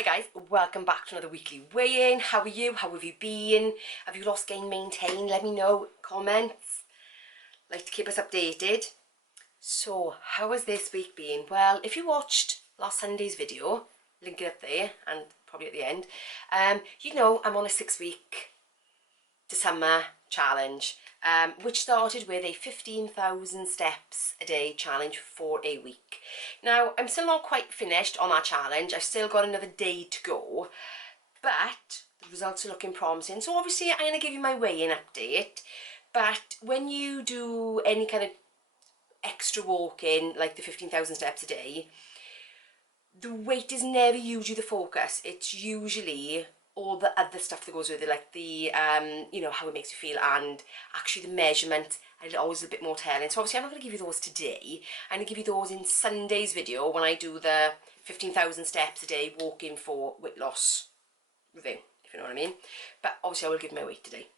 Hi guys, welcome back to another weekly weigh-in. How are you? How have you been? Have you lost, gained, maintained? Let me know, comments. Like to keep us updated. So, how has this week been? Well, if you watched last Sunday's video, link it up there and probably at the end, you know I'm on a 6-week December challenge, which started with a 15,000 steps a day challenge for a week. Now, I'm still not quite finished on that challenge. I've still got another day to go, but the results are looking promising. So obviously I'm going to give you my weigh-in update, but when you do any kind of extra walking, like the 15,000 steps a day, the weight is never usually the focus. It's usually all the other stuff that goes with it, like the you know, how it makes you feel, and actually the measurement, and always a bit more telling. So obviously I'm not going to give you those today. I'm going to give you those in Sunday's video when I do the 15,000 steps a day walking for weight loss review, if you know what I mean. But obviously I will give my weight today.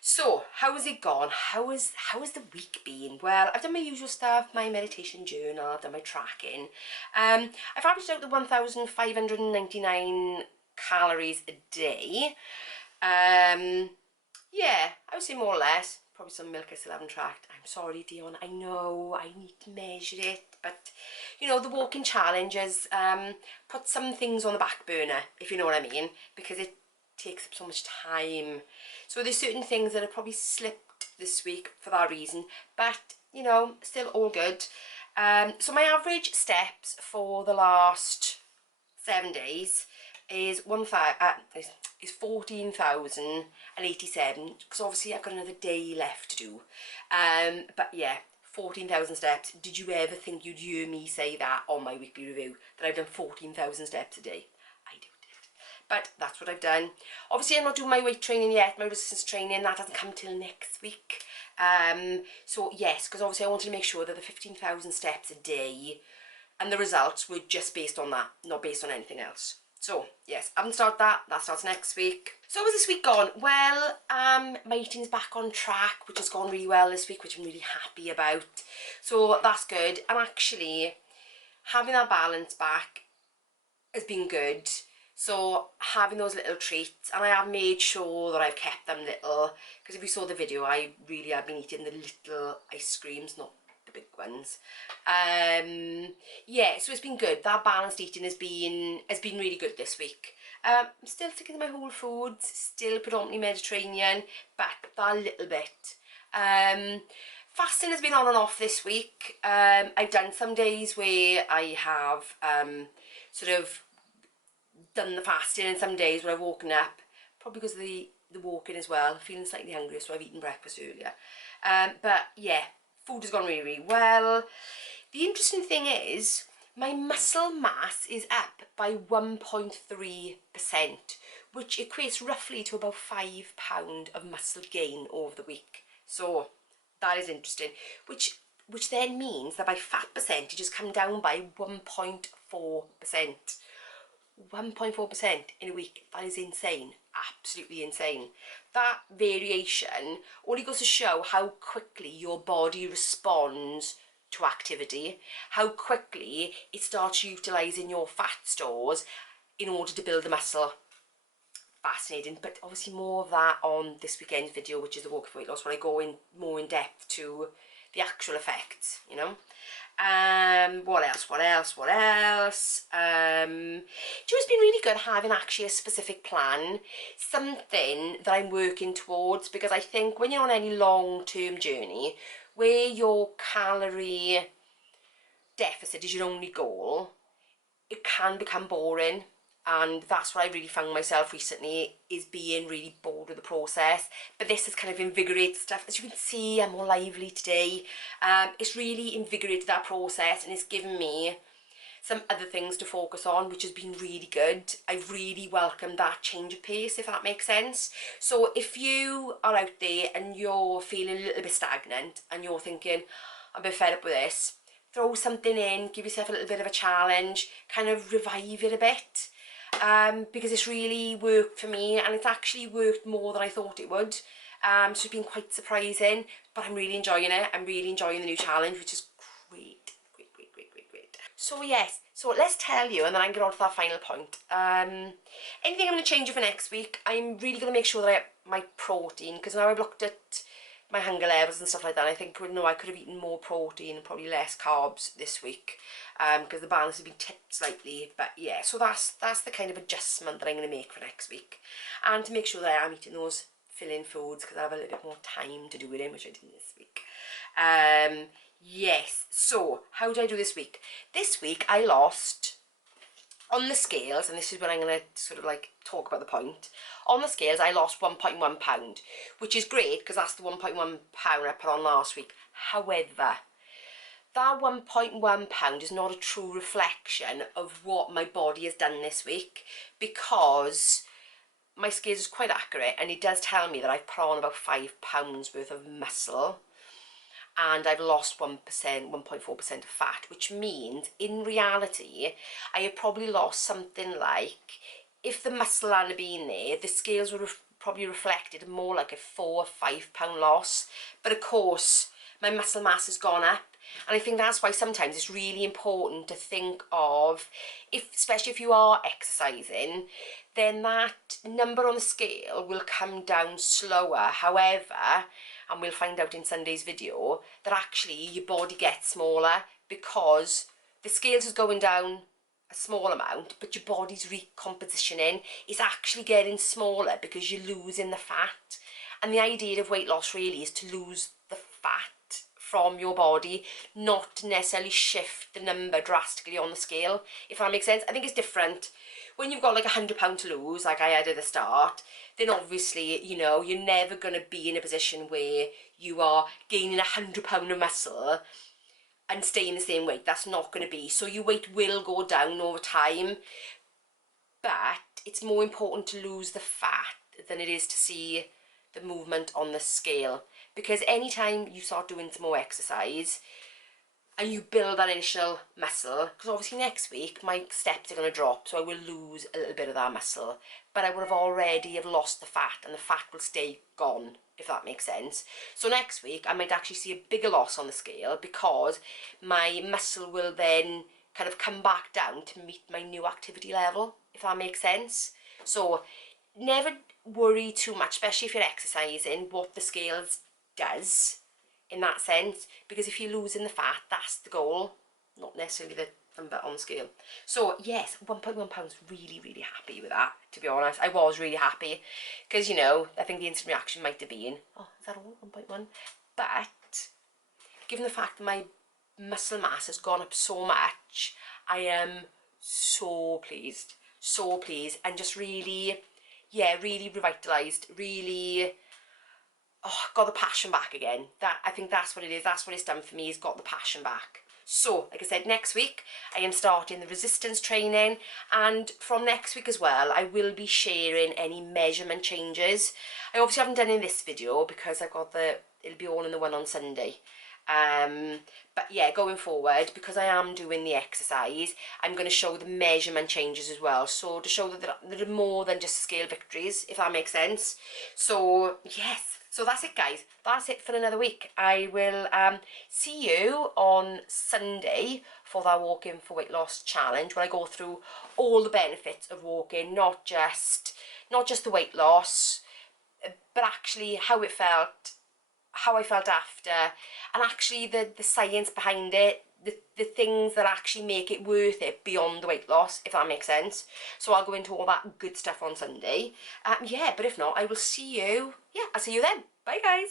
So, how has it gone? How has the week been? Well, I've done my usual stuff, my meditation journal, I've done my tracking. I've averaged out the 1,599 calories a day. Yeah, I would say more or less. Probably some milk I still haven't tracked. I'm sorry, Dion, I know, I need to measure it. But, you know, the walking challenge has put some things on the back burner, if you know what I mean, because it takes up so much time. So there's certain things that have probably slipped this week for that reason, but you know, still all good. So my average steps for the last 7 days is 14,087, because obviously I've got another day left to do. But yeah, 14,000 steps. Did you ever think you'd hear me say that on my weekly review, that I've done 14,000 steps a day? I doubt it. But that's what I've done. Obviously I'm not doing my weight training yet, my resistance training, that doesn't come till next week. So yes, because obviously I wanted to make sure that the 15,000 steps a day and the results were just based on that, not based on anything else. So yes, I haven't started that, that starts next week. So how has this week gone? Well, my eating's back on track, which has gone really well this week, which I'm really happy about. So that's good. And actually, having that balance back has been good. So having those little treats, and I have made sure that I've kept them little, because if you saw the video, I really have been eating the little ice creams, not the big ones. Yeah, so it's been good. That balanced eating has been really good this week. I'm still sticking to my whole foods, still predominantly Mediterranean, but that little bit. Fasting has been on and off this week. I've done some days where I have sort of done the fasting, and some days where I've woken up, probably because of the walking as well, feeling slightly hungry, so I've eaten breakfast earlier. But yeah, food has gone really, really well. The interesting thing is, my muscle mass is up by 1.3%, which equates roughly to about £5 of muscle gain over the week. So that is interesting, which then means that my fat percentage has come down by 1.4%. 1.4% in a week. That is insane, absolutely insane. That variation only goes to show how quickly your body responds to activity, how quickly it starts utilising your fat stores in order to build the muscle. Fascinating. But obviously more of that on this weekend's video, which is the walk for weight loss, where I go in more in depth to the actual effects, you know. What else? It's been really good having actually a specific plan, something that I'm working towards, because I think when you're on any long-term journey where your calorie deficit is your only goal, it can become boring. And that's what I really found myself recently, is being really bored with the process. But this has kind of invigorated stuff. As you can see, I'm more lively today. It's really invigorated that process, and it's given me some other things to focus on, which has been really good. I've really welcomed that change of pace, if that makes sense. So if you are out there and you're feeling a little bit stagnant and you're thinking, I'm a bit fed up with this, throw something in, give yourself a little bit of a challenge, kind of revive it a bit. Because it's really worked for me, and it's actually worked more than I thought it would. So it's been quite surprising, but I'm really enjoying it. I'm really enjoying the new challenge, which is great. So yes, so let's tell you, and then I can get on to that final point. Anything I'm going to change for next week, I'm really going to make sure that I have my protein, because now I've looked at my hunger levels and stuff like that, I think, no, I could have eaten more protein and probably less carbs this week, because the balance has been tipped slightly. But yeah, so that's the kind of adjustment that I'm going to make for next week, and to make sure that I am eating those fill-in foods, because I have a little bit more time to do it in, which I didn't this week. Yes, so how did I do this week? This week I lost, on the scales, and this is when I'm going to sort of like talk about the point, on the scales I lost 1.1 pound, which is great because that's the 1.1 pound I put on last week. However, that 1.1 pound is not a true reflection of what my body has done this week, because my scales is quite accurate and it does tell me that I've put on about 5 pounds worth of muscle, and I've lost 1%, 1.4% of fat, which means in reality I have probably lost something like, if the muscle hadn't been there, the scales would have probably reflected more like a 4 or 5 pound loss. But of course my muscle mass has gone up, and I think that's why sometimes it's really important to think of, especially if you are exercising, then that number on the scale will come down slower. However, and we'll find out in Sunday's video, that actually your body gets smaller because the scales is going down a small amount, but your body's recompositioning. It's actually getting smaller because you're losing the fat. And the idea of weight loss really is to lose the fat from your body, not to necessarily shift the number drastically on the scale, if that makes sense. I think it's different when you've got like £100 to lose, like I had at the start. Then obviously, you know, you're never going to be in a position where you are gaining £100 of muscle and staying the same weight. That's not going to be. So your weight will go down over time, but it's more important to lose the fat than it is to see the movement on the scale. Because anytime you start doing some more exercise and you build that initial muscle, because obviously next week my steps are going to drop, so I will lose a little bit of that muscle, but I would have already lost the fat, and the fat will stay gone, if that makes sense. So next week I might actually see a bigger loss on the scale, because my muscle will then kind of come back down to meet my new activity level, if that makes sense. So never worry too much, especially if you're exercising, what the scales does in that sense, because if you're losing the fat, that's the goal, not necessarily the number on the scale. So yes, 1.1 pounds, really happy with that, to be honest. I was really happy, because, you know, I think the instant reaction might have been, oh, is that all, 1.1? But given the fact that my muscle mass has gone up so much, I am so pleased, and just really, yeah, really revitalised, really, oh, got the passion back again. That, I think that's what it is. That's what it's done for me, is got the passion back. So, like I said, next week I am starting the resistance training, and from next week as well I will be sharing any measurement changes. I obviously haven't done in this video because I've got it'll be all in the one on Sunday. But yeah, going forward, because I am doing the exercise, I'm going to show the measurement changes as well, so to show that there are more than just scale victories, if that makes sense. So yes, so that's it guys, that's it for another week. I will see you on Sunday for that walking for weight loss challenge, where I go through all the benefits of walking, not just the weight loss, but actually how it felt, how I felt after, and actually the science behind it, the things that actually make it worth it beyond the weight loss, if that makes sense. So I'll go into all that good stuff on Sunday. Yeah, but if not, I will see you, I'll see you then. Bye guys.